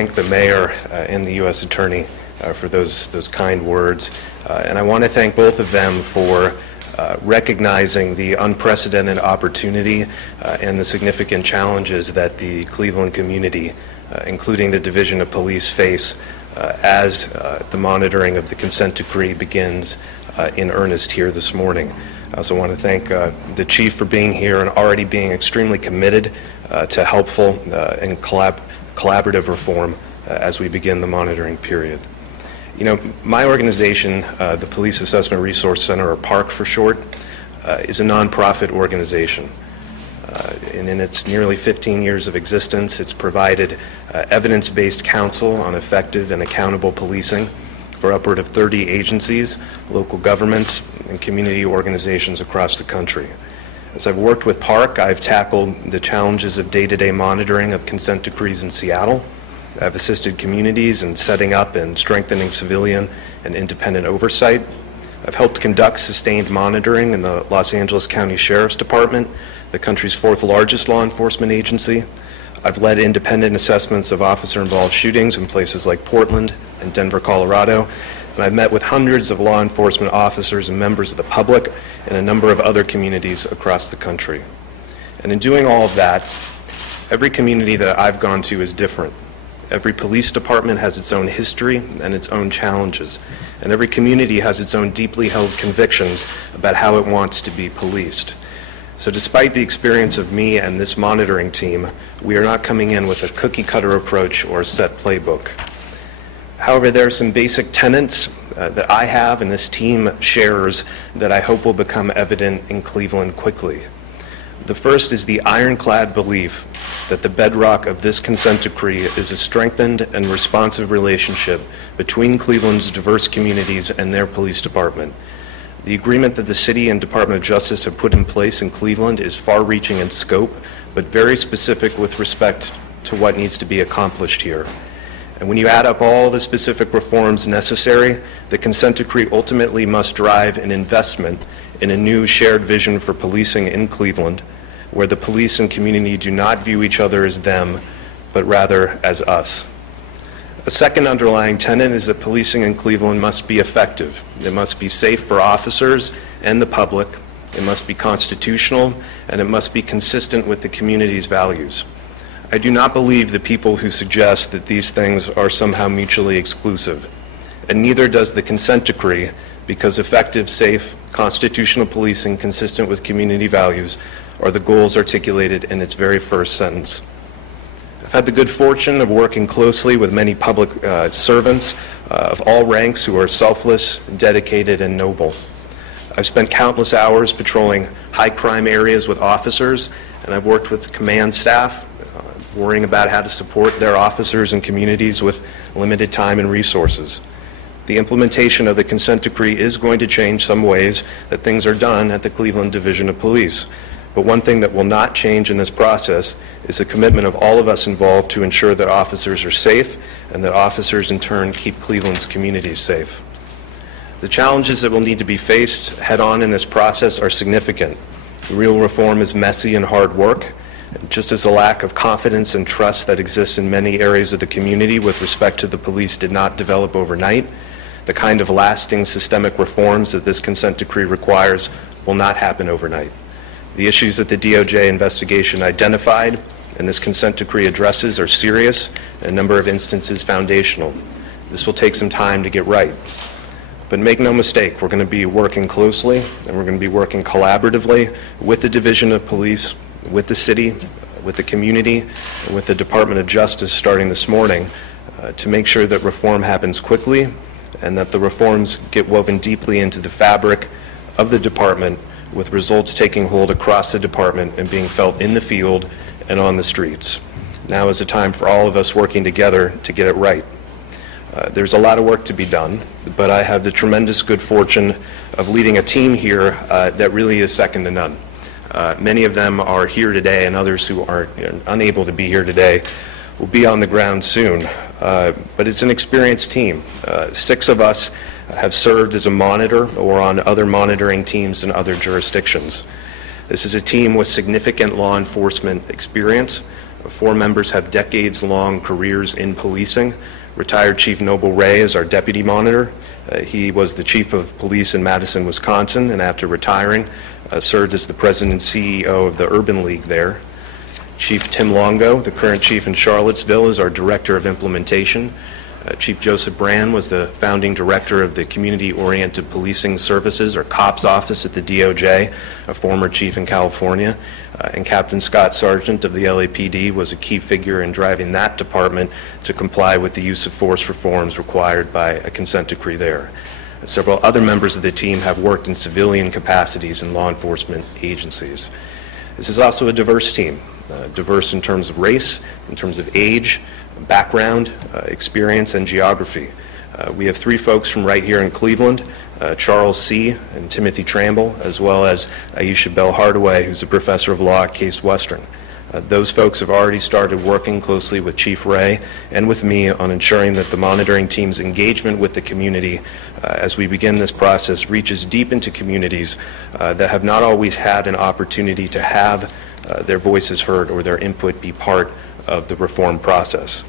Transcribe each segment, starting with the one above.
Thank the mayor and the U.S. Attorney for those kind words. And I want to thank both of them for recognizing the unprecedented opportunity and the significant challenges that the Cleveland community, including the Division of Police, face as the monitoring of the consent decree begins in earnest here this morning. I also want to thank the Chief for being here and already being extremely committed to helpful and collaborative reform as we begin the monitoring period. You know, my organization, the Police Assessment Resource Center, or PARC for short, is a nonprofit organization. And in its nearly 15 years of existence, it's provided evidence-based counsel on effective and accountable policing for upward of 30 agencies, local governments, and community organizations across the country. As I've worked with PARC, I've tackled the challenges of day-to-day monitoring of consent decrees in Seattle. I've assisted communities in setting up and strengthening civilian and independent oversight. I've helped conduct sustained monitoring in the Los Angeles County Sheriff's Department, the country's fourth largest law enforcement agency. I've led independent assessments of officer-involved shootings in places like Portland and Denver, Colorado. And I've met with hundreds of law enforcement officers and members of the public in a number of other communities across the country. And in doing all of that, every community that I've gone to is different. Every police department has its own history and its own challenges. And every community has its own deeply held convictions about how it wants to be policed. So despite the experience of me and this monitoring team, we are not coming in with a cookie-cutter approach or a set playbook. However, there are some basic tenets that I have and this team shares that I hope will become evident in Cleveland quickly. The first is the ironclad belief that the bedrock of this consent decree is a strengthened and responsive relationship between Cleveland's diverse communities and their police department. The agreement that the City and Department of Justice have put in place in Cleveland is far-reaching in scope, but very specific with respect to what needs to be accomplished here. And when you add up all the specific reforms necessary, the consent decree ultimately must drive an investment in a new shared vision for policing in Cleveland, where the police and community do not view each other as them, but rather as us. A second underlying tenet is that policing in Cleveland must be effective. It must be safe for officers and the public. It must be constitutional, and it must be consistent with the community's values. I do not believe the people who suggest that these things are somehow mutually exclusive, and neither does the consent decree, because effective, safe, constitutional policing consistent with community values are the goals articulated in its very first sentence. I've had the good fortune of working closely with many public servants of all ranks who are selfless, dedicated, and noble. I've spent countless hours patrolling high crime areas with officers, and I've worked with command staff, worrying about how to support their officers and communities with limited time and resources. The implementation of the consent decree is going to change some ways that things are done at the Cleveland Division of Police. But one thing that will not change in this process is the commitment of all of us involved to ensure that officers are safe and that officers in turn keep Cleveland's communities safe. The challenges that will need to be faced head-on in this process are significant. Real reform is messy and hard work, just as the lack of confidence and trust that exists in many areas of the community with respect to the police did not develop overnight. The kind of lasting systemic reforms that this consent decree requires will not happen overnight. The issues that the DOJ investigation identified and this consent decree addresses are serious and a number of instances foundational. This will take some time to get right. But make no mistake, we're going to be working closely and we're going to be working collaboratively with the Division of Police, with the city, with the community, and with the Department of Justice starting this morning to make sure that reform happens quickly and that the reforms get woven deeply into the fabric of the department, with results taking hold across the department and being felt in the field and on the streets. Now is the time for all of us working together to get it right. There's a lot of work to be done, but I have the tremendous good fortune of leading a team here that really is second to none. Many of them are here today, and others who are unable to be here today will be on the ground soon. But it's an experienced team. 6 of us have served as a monitor or on other monitoring teams in other jurisdictions. This is a team with significant law enforcement experience, 4 members have decades-long careers in policing. Retired Chief Noble Ray is our deputy monitor. He was the chief of police in Madison, Wisconsin, and after retiring, served as the president and CEO of the Urban League there. Chief Tim Longo, the current chief in Charlottesville, is our director of implementation. Chief Joseph Brand was the founding director of the Community-Oriented Policing Services, or COPS office at the DOJ, a former chief in California. And Captain Scott Sargent of the LAPD was a key figure in driving that department to comply with the use of force reforms required by a consent decree there. Several other members of the team have worked in civilian capacities in law enforcement agencies. This is also a diverse team, diverse in terms of race, in terms of age, background, experience, and geography. We have 3 folks from right here in Cleveland, Charles C. and Timothy Tramble, as well as Aisha Bell Hardaway, who's a professor of law at Case Western. Those folks have already started working closely with Chief Ray and with me on ensuring that the monitoring team's engagement with the community as we begin this process reaches deep into communities that have not always had an opportunity to have their voices heard or their input be part of the reform process.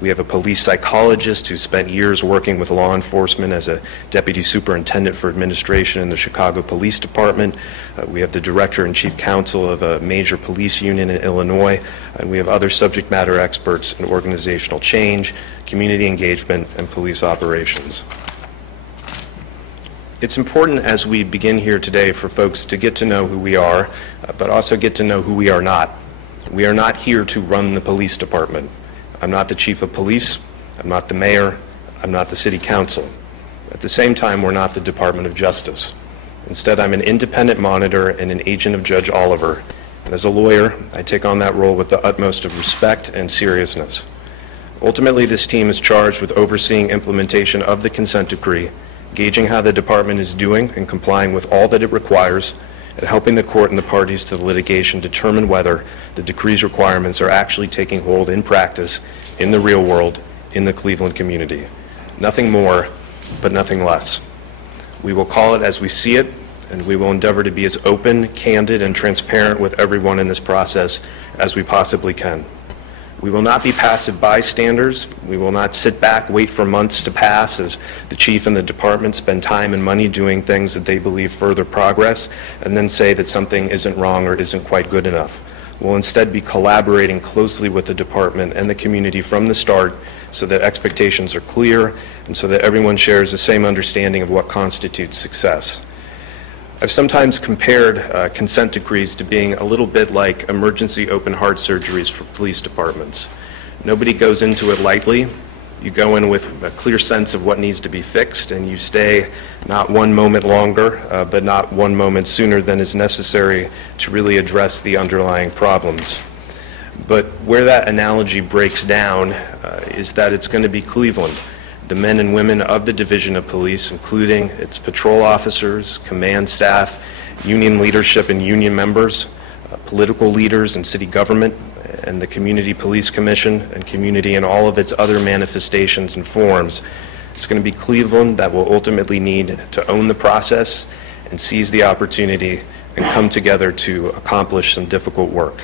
We have a police psychologist who spent years working with law enforcement as a deputy superintendent for administration in the Chicago Police Department. We have the director and chief counsel of a major police union in Illinois, and we have other subject matter experts in organizational change, community engagement, and police operations. It's important as we begin here today for folks to get to know who we are, but also get to know who we are not. We are not here to run the police department. I'm not the chief of police, I'm not the mayor, I'm not the city council. At the same time, we're not the Department of Justice. Instead, I'm an independent monitor and an agent of Judge Oliver. And as a lawyer, I take on that role with the utmost of respect and seriousness. Ultimately, this team is charged with overseeing implementation of the consent decree, gauging how the department is doing and complying with all that it requires, and helping the court and the parties to the litigation determine whether the decree's requirements are actually taking hold in practice, in the real world, in the Cleveland community. Nothing more, but nothing less. We will call it as we see it, and we will endeavor to be as open, candid, and transparent with everyone in this process as we possibly can. We will not be passive bystanders. We will not sit back, wait for months to pass as the chief and the department spend time and money doing things that they believe further progress, and then say that something isn't wrong or isn't quite good enough. We'll instead be collaborating closely with the department and the community from the start so that expectations are clear and so that everyone shares the same understanding of what constitutes success. I've sometimes compared consent decrees to being a little bit like emergency open heart surgeries for police departments. Nobody goes into it lightly. You go in with a clear sense of what needs to be fixed, and you stay not one moment longer, but not one moment sooner than is necessary to really address the underlying problems. But where that analogy breaks down is that it's going to be Cleveland. The men and women of the Division of Police, including its patrol officers, command staff, union leadership and union members, political leaders and city government, and the Community Police Commission and community in all of its other manifestations and forms. It's going to be Cleveland that will ultimately need to own the process and seize the opportunity and come together to accomplish some difficult work.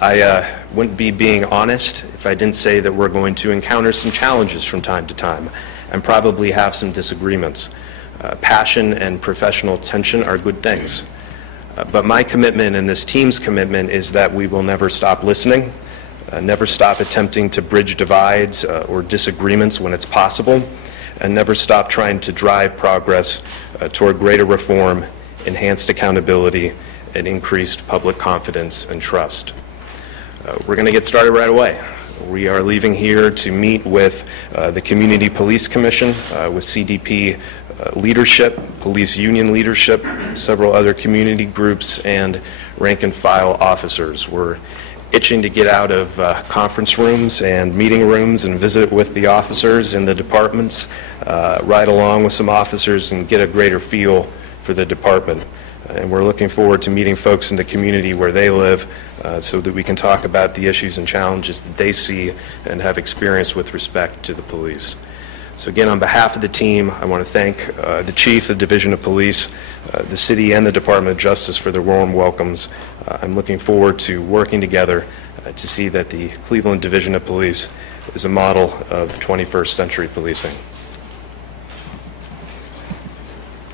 I wouldn't be being honest if I didn't say that we're going to encounter some challenges from time to time and probably have some disagreements. Passion and professional tension are good things. But my commitment and this team's commitment is that we will never stop listening, never stop attempting to bridge divides or disagreements when it's possible, and never stop trying to drive progress toward greater reform, enhanced accountability, and increased public confidence and trust. We're going to get started right away. We are leaving here to meet with the Community Police Commission, with CDP leadership, police union leadership, several other community groups, and rank and file officers. We're itching to get out of conference rooms and meeting rooms and visit with the officers in the departments, ride along with some officers and get a greater feel for the department. And we're looking forward to meeting folks in the community where they live so that we can talk about the issues and challenges that they see and have experience with respect to the police. So again, on behalf of the team, I want to thank the Chief, the Division of Police, the City, and the Department of Justice for their warm welcomes. I'm looking forward to working together to see that the Cleveland Division of Police is a model of 21st century policing.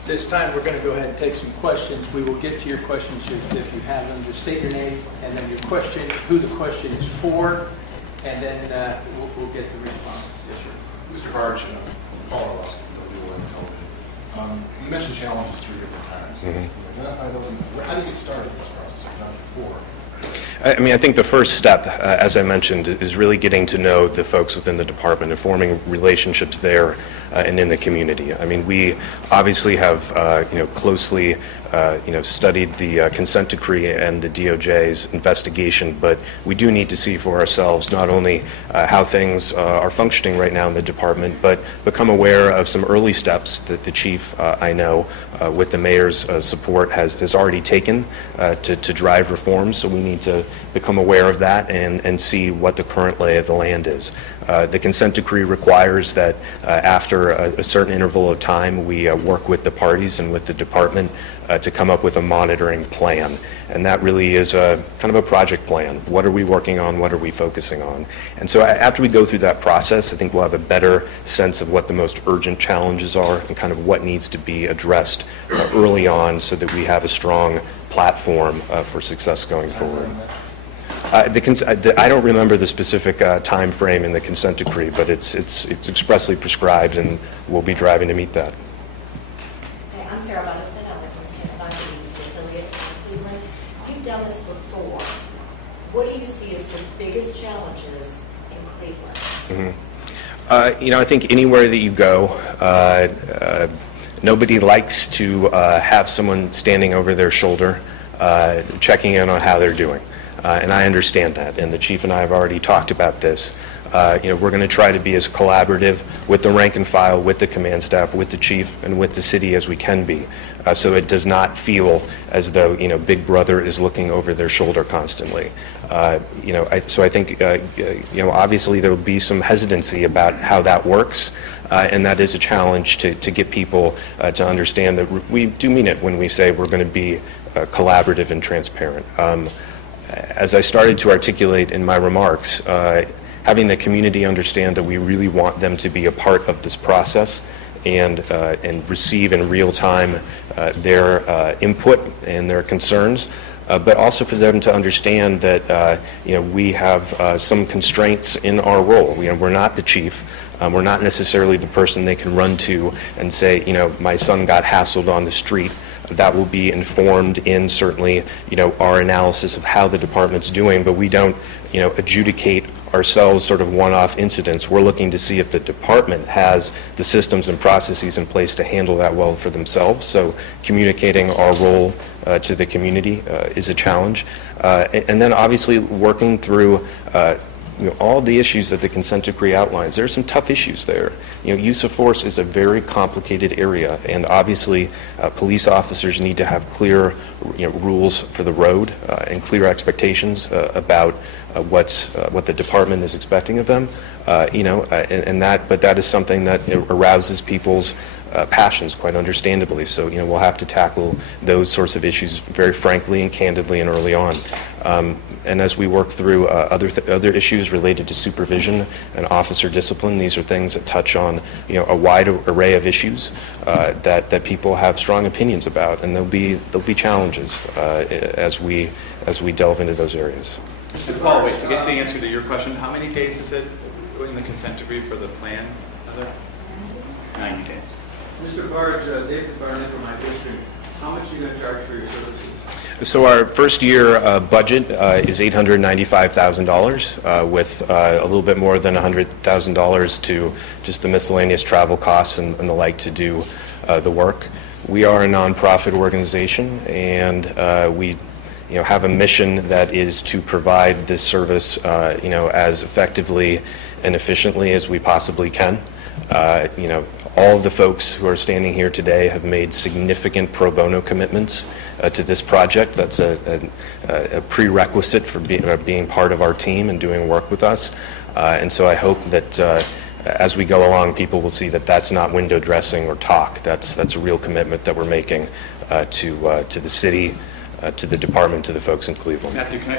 This time, we're going to go ahead and take some questions. We will get to your questions if you have them. Just state your name and then your question, who the question is for, and then we'll get the response. Yes, sir. Mr. Barge, Paul Orlowski, WEWS Television. You mentioned challenges 3 different times. Can you identify those? How do you get started in this process? You've done it before. I mean, I think the first step, as I mentioned, is really getting to know the folks within the department and forming relationships there and in the community. I mean, we obviously have, closely, studied the consent decree and the DOJ's investigation, but we do need to see for ourselves not only how things are functioning right now in the department, but become aware of some early steps that the chief, I know, with the mayor's support, has already taken to drive reforms. So we need to become aware of that and see what the current lay of the land is. The consent decree requires that after a certain interval of time, we work with the parties and with the department to come up with a monitoring plan. And that really is kind of a project plan. What are we working on? What are we focusing on? And so after we go through that process, I think we'll have a better sense of what the most urgent challenges are and kind of what needs to be addressed early on so that we have a strong platform for success going forward. I don't remember the specific time frame in the consent decree, but it's expressly prescribed, and we'll be driving to meet that. Hey, I'm Sarah Bunnison. I'm with NewsChannel5, the affiliate in Cleveland. You've done this before. What do you see as the biggest challenges in Cleveland? I think anywhere that you go, nobody likes to have someone standing over their shoulder checking in on how they're doing. And I understand that, and the chief and I have already talked about this. We're going to try to be as collaborative with the rank and file, with the command staff, with the chief, and with the city as we can be, so it does not feel as though Big Brother is looking over their shoulder constantly. So I think obviously there will be some hesitancy about how that works, and that is a challenge to get people to understand that we do mean it when we say we're going to be collaborative and transparent. As I started to articulate in my remarks, having the community understand that we really want them to be a part of this process and receive in real time their input and their concerns, but also for them to understand that we have some constraints in our role. We're not the chief. We're not necessarily the person they can run to and say, my son got hassled on the street. That will be informed in certainly, our analysis of how the department's doing, but we don't, adjudicate ourselves sort of one-off incidents. We're looking to see if the department has the systems and processes in place to handle that well for themselves. So communicating our role to the community is a challenge. And then obviously working through all the issues that the consent decree outlines. There are some tough issues there. Use of force is a very complicated area, and obviously police officers need to have clear rules for the road and clear expectations about what the department is expecting of them. But that is something that arouses people's passions, quite understandably. So we'll have to tackle those sorts of issues very frankly and candidly and early on. And as we work through other issues related to supervision and officer discipline, these are things that touch on a wide array of issues that people have strong opinions about, and there'll be challenges as we delve into those areas. And Paul, wait, to get the answer to your question, how many days is it in the consent decree for the plan? 90 days. Mr. Barge, David Barnett from my district, how much are you going to charge for your services? So our first year budget is $895,000 with a little bit more than $100,000 to just the miscellaneous travel costs and the like to do the work. We are a nonprofit organization, and we have a mission that is to provide this service as effectively and efficiently as we possibly can. All of the folks who are standing here today have made significant pro bono commitments to this project. That's a prerequisite for being part of our team and doing work with us. And so I hope that as we go along, people will see that that's not window dressing or talk. That's a real commitment that we're making to the city, to the department, to the folks in Cleveland. Matthew, can I